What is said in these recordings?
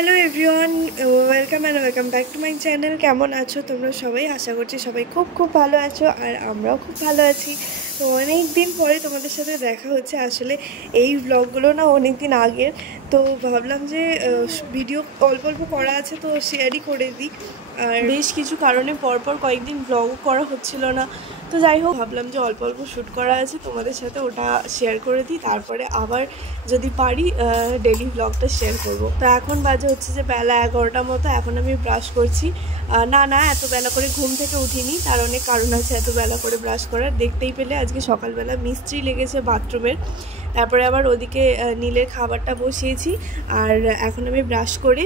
Hello everyone, welcome and welcome back to my channel. কেমন আছো তোমরা সবাই? আশা করছি সবাই খুব খুব ভালো আছো, আর আমরাও খুব ভালো আছি। তো অনেক দিন পরে তোমাদের সাথে দেখা হচ্ছে। আসলে এই ব্লগগুলো না অনেক দিন আগের, তো ভাবলাম যে ভিডিও অল্প অল্প করা আছে তো শেয়ারই করে দিই। আর বেশ কিছু কারণে পরপর কয়েকদিন ব্লগও করা হচ্ছিল না, তো যাই হোক ভাবলাম যে অল্প অল্প শ্যুট করা আছে তোমাদের সাথে, ওটা শেয়ার করে দিই। তারপরে আবার যদি পারি ডেলি ব্লগটা শেয়ার করব। তো এখন বাজে হচ্ছে যে বেলা 11টার মতো। এখন আমি ব্রাশ করছি। না এত বেলা করে ঘুম থেকে উঠিনি, তার অনেক কারণ আছে এত বেলা করে ব্রাশ করার। দেখতেই পেলে আজকে সকালবেলা মিস্ত্রি লেগেছে বাথরুমের। তারপরে আবার ওদিকে নীলের খাবারটা বসিয়েছি, আর এখন আমি ব্রাশ করে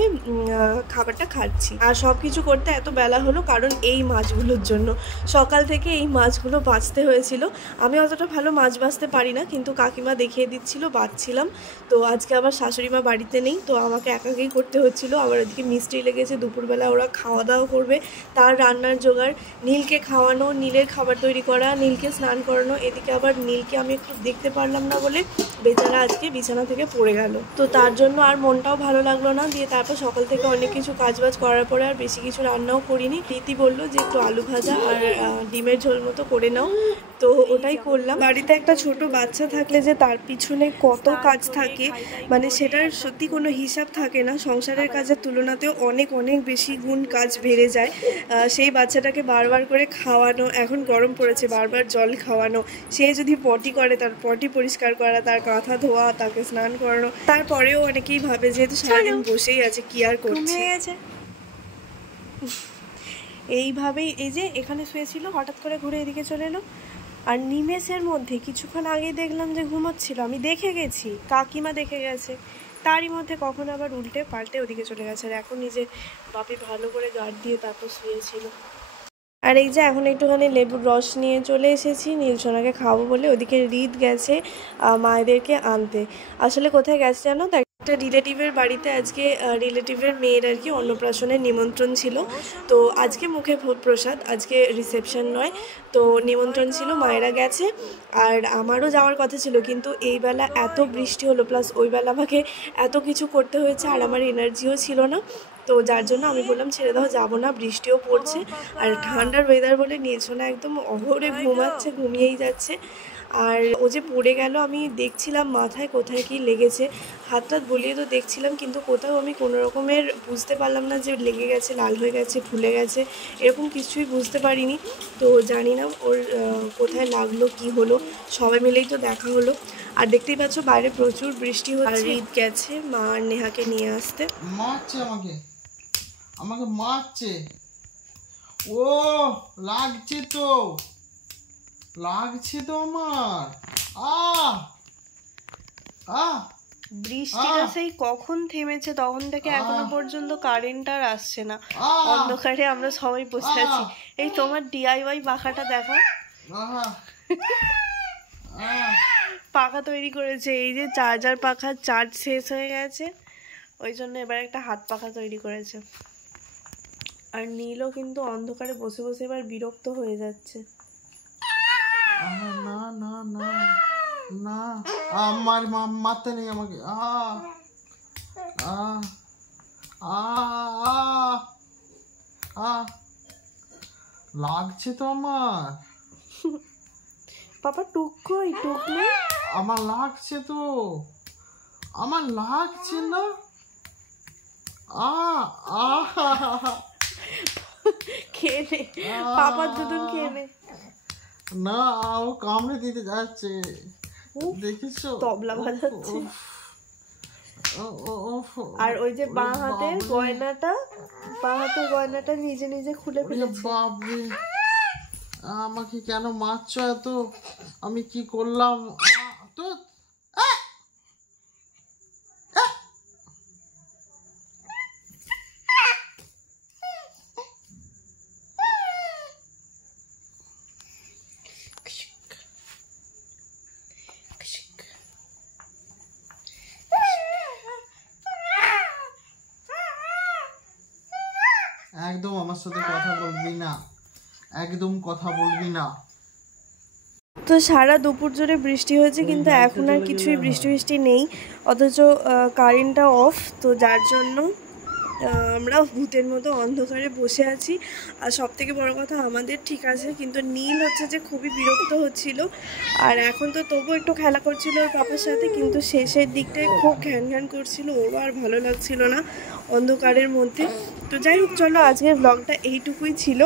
খাবারটা খাচ্ছি। আর সব কিছু করতে এত বেলা হলো কারণ এই মাছগুলোর জন্য। সকাল থেকে এই মাছগুলো বাছতে হয়েছিল। আমি অতটা ভালো মাছ বাছতে পারি না, কিন্তু কাকিমা দেখিয়ে দিচ্ছিল, বাছছিলাম। তো আজকে আবার শাশুড়ি মা বাড়িতে নেই, তো আমাকে একাকেই করতে হচ্ছিলো। আবার ওদিকে মিস্ত্রি লেগেছে, দুপুরবেলা ওরা খাওয়া দাওয়া করবে, তার রান্নার জোগাড়, নীলকে খাওয়ানো, নীলের খাবার তৈরি করা, নীলকে স্নান করানো। এদিকে আবার নীলকে আমি একটু দেখতে পারলাম না বলে বেচারা আজকে বিছানা থেকে পড়ে গেল, তো তার জন্য আর মনটাও ভালো লাগলো না। দিয়ে তারপর সকাল থেকে অনেক কিছু কাজবাজ করার পরে আর বেশি কিছু রান্নাও করিনি। প্রীতি বললো যে একটু আলু ভাজা আর ডিমের ঝোল মতো করে নাও, তো ওটাই করলাম। বাড়িতে একটা ছোট বাচ্চা থাকলে যে তার পিছনে কত কাজ থাকে, মানে সেটার সত্যি কোনো হিসাব থাকে না। সংসারের কাজের তুলনাতেও অনেক অনেক বেশি গুণ কাজ বেড়ে যায়। সেই বাচ্চাটাকে বারবার করে খাওয়ানো, এখন গরম পড়েছে, বারবার জল খাওয়ানো, সে যদি পটি করে তার পটি পরিষ্কার করা, তার কাঁথা ধোয়া, তাকে স্নান করানো। তারপরেও অনেকেই ভাবে যেহেতু সারাদিন বসেই আছে কি আর করছে। এইভাবেই এই যে এখানে শুয়েছিল, হঠাৎ করে ঘুরে এদিকে চলে এলো। আর নিমেষের মধ্যে কিছুক্ষণ আগে দেখলাম যে ঘুমাচ্ছিল, আমি দেখে গেছি, কাকিমা দেখে গেছে, তারই মধ্যে কখন আবার উল্টে পাল্টে ওদিকে চলে গেছে। আর এখন নিজে বাপি ভালো করে গার্ড দিয়ে তারপর শুয়েছিল। আর এই যে এখন একটুখানি লেবুর রস নিয়ে চলে এসেছি নীলসোনাকে খাওয়াবো বলে। ওদিকে রিত গেছে মায়েদেরকে আনতে। আসলে কোথায় গেছে জানো তো, একটা রিলেটিভের বাড়িতে আজকে রিলেটিভের মেয়ের আর কি অন্নপ্রাশনের নিমন্ত্রণ ছিল। তো আজকে মুখে প্রসাদ, আজকে রিসেপশন নয়, তো নিমন্ত্রণ ছিল, মায়েরা গেছে। আর আমারও যাওয়ার কথা ছিল, কিন্তু এই বেলা এত বৃষ্টি হলো, প্লাস ওই বেলা আমাকে এত কিছু করতে হয়েছে, আর আমার এনার্জিও ছিল না। তো যার জন্য আমি বললাম ছেড়ে দাও, যাবো না, বৃষ্টিও পড়ছে আর ঠান্ডার ওয়েদার বলে নীলসোনা একদম অঘরে ঘুমাচ্ছে, ঘুমিয়েই যাচ্ছে। আর ও যে পড়ে গেল, আমি দেখছিলাম মাথায় কোথায় কি লেগেছে, হাত টাত বলিয়ে তো দেখছিলাম, কিন্তু কোথাও আমি কোনো রকমের বুঝতে পারলাম না যে লেগে গেছে, লাল হয়ে গেছে, ফুলে গেছে, এরকম কিছুই বুঝতে পারিনি। তো জানি না ওর কোথায় লাগলো কি হলো, সবাই মিলেই তো দেখা হলো। আর দেখতেই পাচ্ছ বাইরে প্রচুর বৃষ্টি হচ্ছে। রিত গেছে মা আর নেহাকে নিয়ে আসতে। মারছে আমাকে মারছে। ও লাগছে তো আমার। বৃষ্টিটা সেই কখন থেমেছে, তখন থেকে এখনো পর্যন্ত কারেন্ট আর আসছে না। অন্ধকারে আমরা সবাই বসে আছি। এই তোমার ডিআইওয়াই পাখাটা দেখা, পাখা তৈরি করেছে। এই যে চার্জার পাখা, চার্জ শেষ হয়ে গেছে, ওই জন্য এবার একটা হাত পাখা তৈরি করেছে। আর নীলও কিন্তু অন্ধকারে বসে বসে এবার বিরক্ত হয়ে যাচ্ছে। না না না না, আমার মারতে নেই আমাকে। লাগছে তো আমার। পাপা টুক কই, টুক নেই আমার, লাগছে তো আমার, লাগছে না। খেয়ে নে, পাপার দুধুন খেয়ে নে। না, ও কামড়ে দিতে যাচ্ছে, দেখিছো? তবলা বাজাচ্ছে। আর ওই যে বাঁ হাতের গয়নাটা নিজে নিজে খুলে ফেলেছে। বাপরে, আমাকে কেন মারছো এত? আমি কি করলাম? তো একদম আমার সাথে কথা বলবি না, একদম কথা বলবি না। তো সারা দুপুর জুড়ে বৃষ্টি হয়েছে, কিন্তু এখন আর কিছুই বৃষ্টি নেই, অথচ কারেন্টটা অফ। তো যার জন্য আমরা ভূতের মতো অন্ধকারে বসে আছি। আর সবথেকে বড় কথা আমাদের ঠিক আছে, কিন্তু নীল হচ্ছে যে খুবই বিরক্ত হচ্ছিল। আর এখন তো তবু একটু খেলা করছিল ওর পাপার সাথে, কিন্তু শেষের দিকটায় খুব ঘ্যান ঘ্যান করছিল, ওরও আর ভালো লাগছিল না অন্ধকারের মধ্যে। তো যাই হোক, চলো আজকের ব্লগটা এইটুকুই ছিল,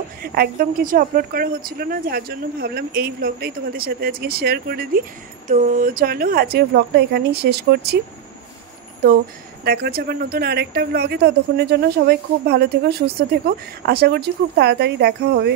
একদম কিছু আপলোড করা হচ্ছিল না, যার জন্য ভাবলাম এই ব্লগটাই তোমাদের সাথে আজকে শেয়ার করে দিই। তো চলো আজকের ব্লগটা এখানেই শেষ করছি। তো দেখা হচ্ছে আবার নতুন আরেকটা ব্লগে। ততক্ষণের জন্য সবাই খুব ভালো থেকো, সুস্থ থেকো। আশা করছি খুব তাড়াতাড়ি দেখা হবে।